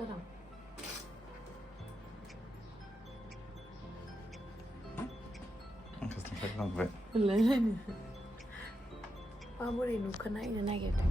Tarang. Kasih tak nampak. Lain. Apa boleh nak naik na naik kita.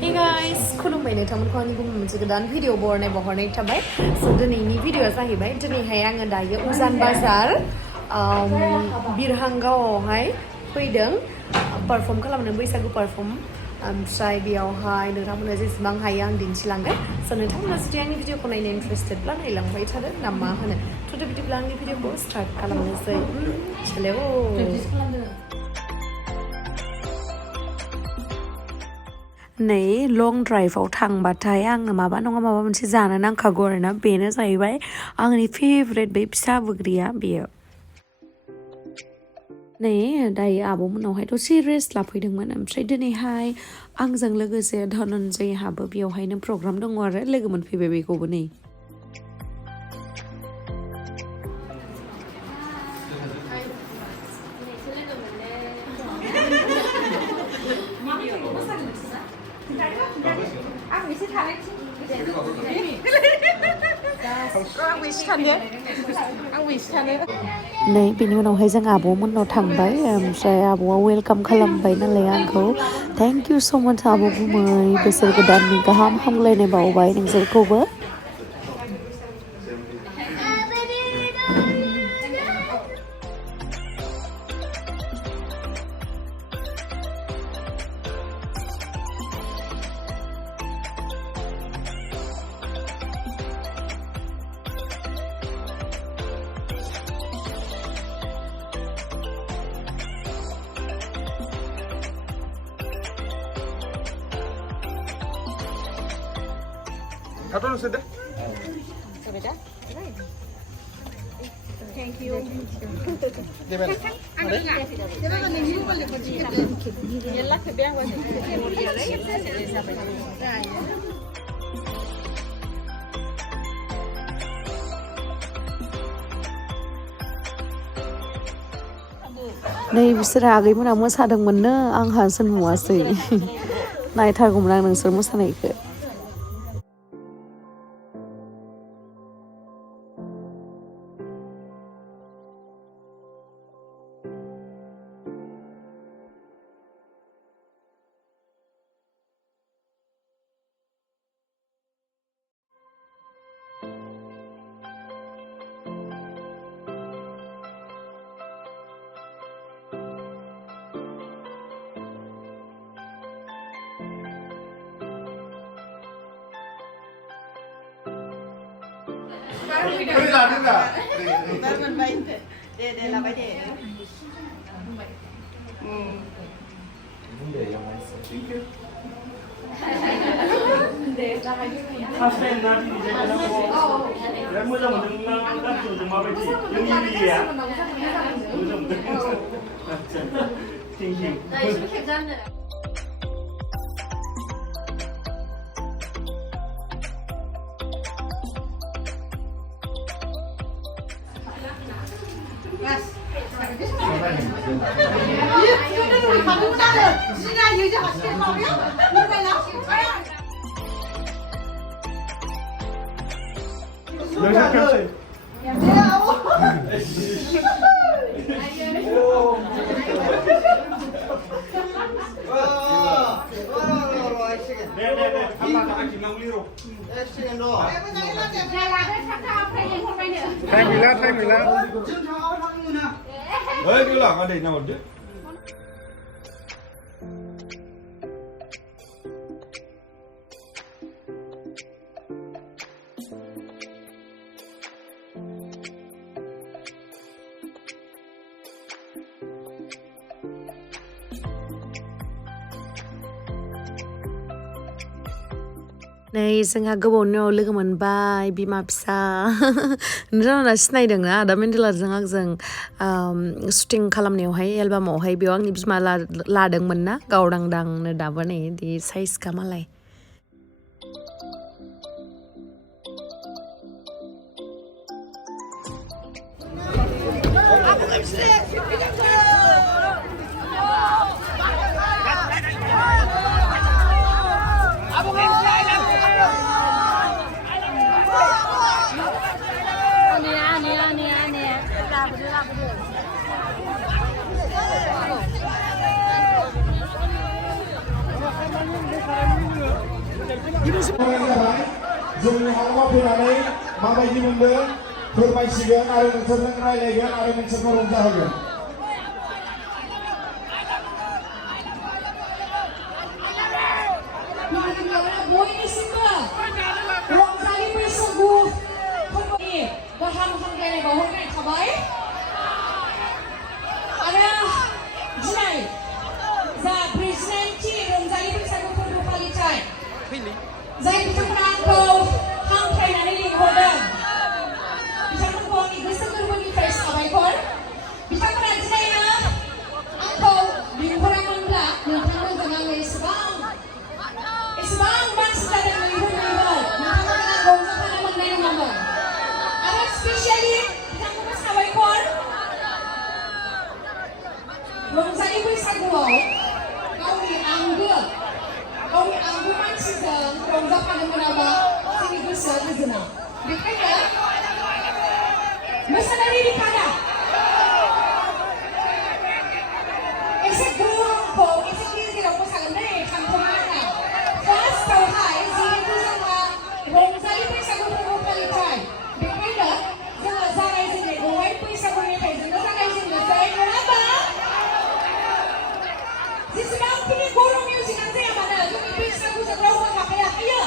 Hey guys, Khulumbai नोंथांमोनखौ आंनि गुबुन मोनसे गोदान video बरनाय बहरनाय थाबाय स' दिनैनि भिडिअआ जाहैबाय दिनैहाय आङो दायो उजान बाजार बिरहांगावआवहाय फैदों पारफर्म खालामनो बैसागु पारफर्म ओमफ्राय बेयावहाय नोंथांमोना जेसेबां हायो आं दिन्थिलांगोन स' नोंथांमोना जुदि आंनि भिडिअखौ नायनो इन्टारेस्टेडब्ला नायलांबाय थादो ना मा होनो थ' बिदिब्ला आंनि भिडिअखौ स्टार्ट खालामनोसै चलेव नै लं ड्राइभआव थांबाथाय आंनो माबा नङा माबा मोनसे जानो नांखागौ आरोना बेनो जाहैबाय आंनि फेभरेट बे फिसा बोग्रिया बेयो नै दायो आब'मोनावहाय दसे रेस्ट लाफैदोंमोन ओमफ्राय दिनैहाय आंजों लोगोसे धनन्जयहाबो बेयावहायनो प्रग्राम दङ आरो लोगो मोनफैबाय बेखौबो नै नै बेनि उनावहाय जों आब'मोननाव थांबाय ओमफ्राय आब'आ वेलकाम खालामबाय नालाय आंखौ थेंक इउ स' माच आब' गुमै बोसोर गोदाननि गाहाम हामलायनाय बावबाय नोंसोरखौबो Apa lu sudah? Sudah? Thank you. नै बिसोर आगैमोना मोसादोंमोननो आंहासो नुवासै नायथारगौमोन आं नोंसोर मोसानायखौ Thay mì lá. Ơi, cái lỏng ở đây nào chứ? नै जोंहा गोबावनि उनाव लोगो मोनबाय बिमा फिसा नोंथांमोना सिनायदोंना आदा मेन्डेलारजों आंजों शुटिं खालामनायावहाय एलबामावहाय बेयाव आंनि बिमा लादोंमोन ना गावदांदांनो दाबो नै बिदि साइजखा मालाय जोंनि हालामाव फैनानै माबायदि मोनदों फोरमायसिगोन आरो नोंसोरजों रायलायगोन आरो नोंसोरखौ रंजाहोगोन boinisimbw रंजालि बैसागु फोरबोनि गाहाम हामलायनाय बावहरनाय थाबाय आरो दिनै जा 39थि रंजालि बैसागु फोरबो फालिथाय जाय बिथांमोना आंखौ हांख्रायनानै लिंहरदों बिथांमोनखौ आंनि गोसो गोरबोनिफ्राय साबायखर बिथांमोना दिनैनो आंखौ लिंहरामोनब्ला नोंथांमोनजों आङो एसेबां मानसि जादों लिंहरनायमोन नोंथांमोना रंजाफानो मोननाय नङामोन आरो स्पेसियेलि बिथांमोनखौ साबायखर रंजालि बैसागुआव गावनि आंगो मानसिजों रंजाफानो मोनाबा जोंनि गोसोआ गोजोना बेखायनो मोसानायनि बिखाना एसे गरमखौ एसे गेजेराव मोसागोन दै खामथ'नो नाङा फार्स्टआवहाय जिहेतु जोंहा रंजालि बैसागु फोरबो फालिथाय बेखायनो जोङो जागायजेननायखौहाय बैसागु मेथाइजोंनो जागायजेननोसै नङा होमबा जेसेबांखिनि गरम मिउजिकआनो जाया मानो जोंनि बैसागुजों रावबो थाफायाखैयो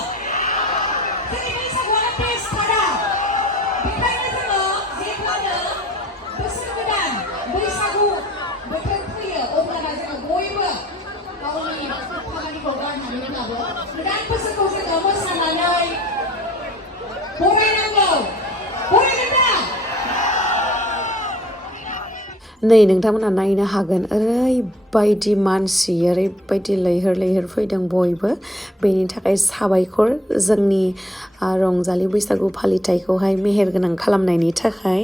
जोंनि बैसागुआनो बेस्ट खादा बेखायनो जोङो जेब्लानो बोसोर गोदान बैसागु बोथोर फैयो अब्लाना जोङो बयबो गावनि खामानिखौ गारनानैब्लाबो गोदान बोसोरखौ जोङो मोसानानै बरायनांगौ बरायगोन दा नै नोंथांमोना नायनो हागोन ओरैबायदि मानसि ओरैबायदि लैहोर फैदों बयबो बेनि थाखाय साबायखर जोंनि रंजालि बैसागु फालिथायखौहाय मेहेरगोनां खालामनायनि थाखाय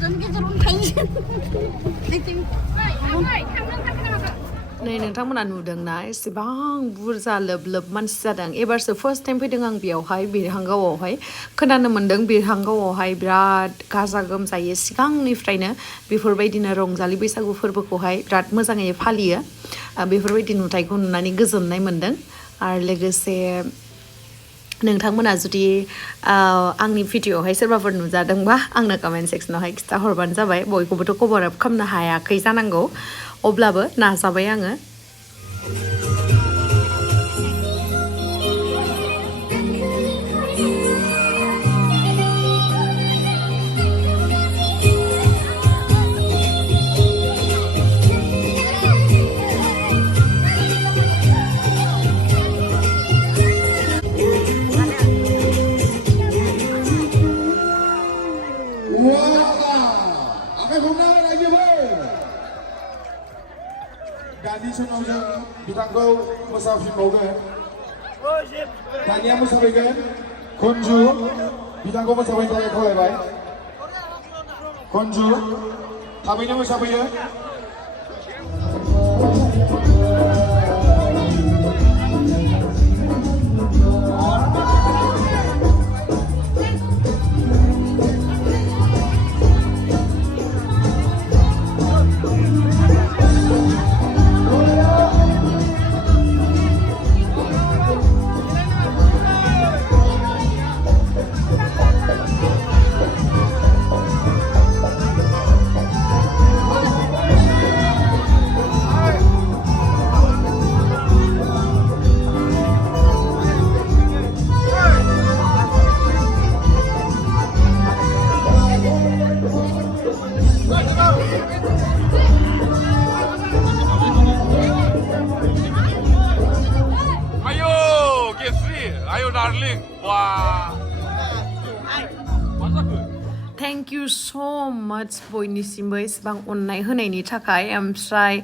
저는 괜찮은 당신. नै नोंथांमोना नुदोंना एसेबां बुरजा लोब मानसि जादों एबारसो फार्स्ट टाइम फैदों आं बेयावहाय बिरहांगावआवहाय खोनानो मोन्दों बिरहांगावआवहाय बिराद गाजा गोमजायै सिगांनिफ्रायनो बेफोरबायदिनो रंजालि बैसागु फोरबोखौहाय बिराद मोजाङै फालियो बेफोरबायदि नुथायखौ नुनानै गोजोननाय मोन्दों आरो लोगोसे नोंथांमोना जुदि आंनि भिडिअ'आवहाय सोरबाफोर नुजादोंबा आंनो कमेन्ट सेक्सनावहाय खिन्थाहरबानो जाबाय बयखौबोथ' कभार आप खालामनो हायाखै जानांगौ अब्लाबो नाजाबाय आङो दानि समाव जों बिथांखौ मोसाफिनबावगोन दानिया मोसाफैगोन खनजु बिथांखौ मोसाफैनो थाखाय खावलायबाय खनजु थाबैनो मोसाफैयो Ayo darling, wah. Thank you so much boinisimbw एसेबां अननाय होनायनि थाखाय ओमफ्राय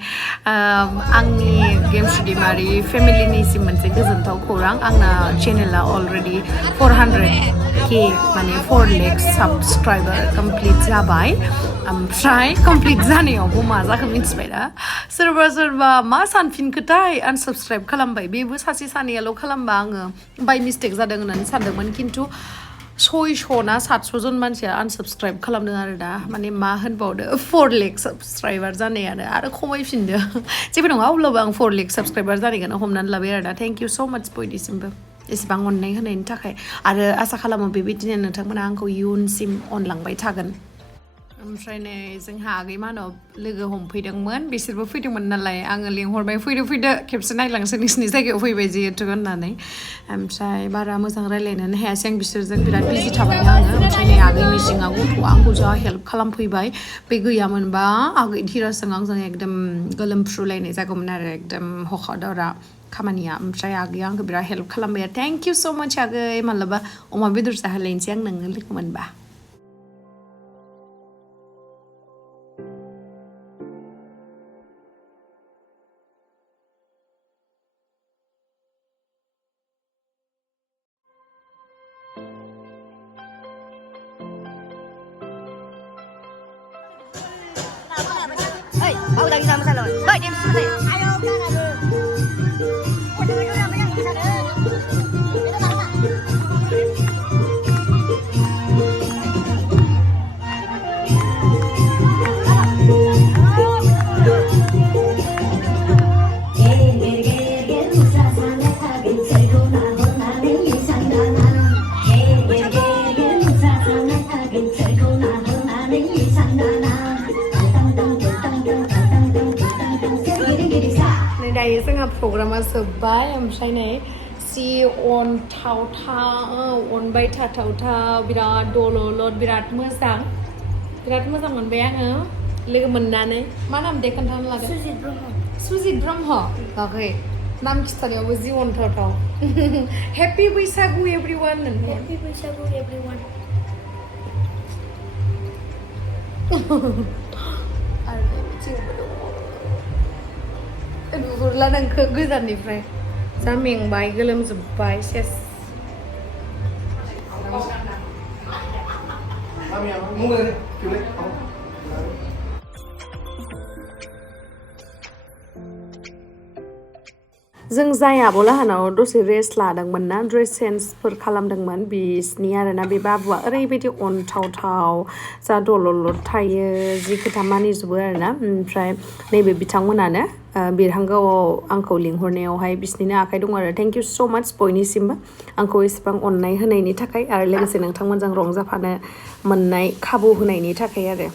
आंनि गेम स्टुडिमारि फेमिलिनिसिम मोनसे गोजोनथाव खौरां आंना चेनेला अलरेडि 400k माने 4 लाख साबस्क्राइबार कमप्लिट जाबाय ओमफ्राय कमप्लिट जानायावबो मा जाखो मिथिबाय दा सोरबा मा सानफिनखोथाय आनसाबस्क्राइब खालामबाय बेबो सासे सानैयाल' खालामबा आङो बाय मिस्टेक जादों होननानै सानदोंमोन खिन्थु 600 ना 700 जन मानसिया आनसाबस्क्राइब खालामदों आरो दा माने मा होनबावदो 4 लाख साबस्क्राइबार जानायानो आरो खमायफिनदो जेबो नङा अब्लाबो आं 4 लाख साबस्क्राइबार जानायखौनो हमनानै लाबाय आरो दा थेंक इउ सो माच बयनिसिमबो एसेबां अननाय होनायनि थाखाय आरो आसा खालामो बेबायदिनो नोंथांमोना आंखौ इयुनसिम अनलांबाय थागोन ओमफ्राय नै जोंहा आगै मानाव लोगो हमफैदोंमोन बिसोरबो फैदोंमोन नालाय आङो लिंहरबाय फैदो खेबसे नायलांसै नोंसिनि जायगायाव फैबाय जिहेतु होननानै ओमफ्राय बारा मोजां रायलायनोनो हायासै आं बिसोरजों बिराद बिजि थाबायना आङो ओमफ्राय नै आगै मिजिङा गथ'आ आंखौ जा हेल्प खालामफैबाय बे गैयामोनबा आगै धीराजजों आंजों एकदम गोलोमफ्रुलायनाय जागौमोन आरो एकदम हखादारा खामानिया ओमफ्राय आगैया आंखौ बिराद हेल्प खालामबाय थेंक इउ सो माच आगै मालाबा अमा बेदर जाहोलायनोसै आं नोङो लोगो मोनबा Mau lagi sama salon. Baik, dia mesti saya. Ayo, kan ada. Waduh, apa yang bisa ada? Itu apa? दायो जोंहा प्रग्रामा जोब्बाय ओमफ्राय नै सि अनबाय थाथावथाव बिराद दलद बिराद मोजां मोनबाय आङो लोगो मोननानै मा नाम दे खोन्थानो लागोन सुजित ब्रह्म बागै नाम खिथानायावबो जि अनथावथाव हेपि बैसागु एभ्रिवान हेपि बैसागु एभ्रिवान आरो नुहुरला नोंखौ गोजाननिफ्राय जा मेंबाय गोलोमजोब्बाय सेस जों जाय आब'लाहानाव दसे रेस्ट लादोंमोन ना ड्रेस चेन्जफोर खालामदोंमोन बिसिनि आरोना बे बाबुआ ओरैबायदि अनथावथाव जा दलद थायो जि खोथा मानिजोबो आरोना ओमफ्राय नैबे बिथांमोनानो बिरहांगावआव आंखौ लिंहरनायावहाय बिसिनिनो आखाइ दं आरो थेंक इउ स' माच बयनिसिमबो आंखौ एसेबां अननाय होनायनि थाखाय आरो लोगोसे नोंथांमोनजों रंजाफानो मोननाय खाबु होनायनि थाखाय आरो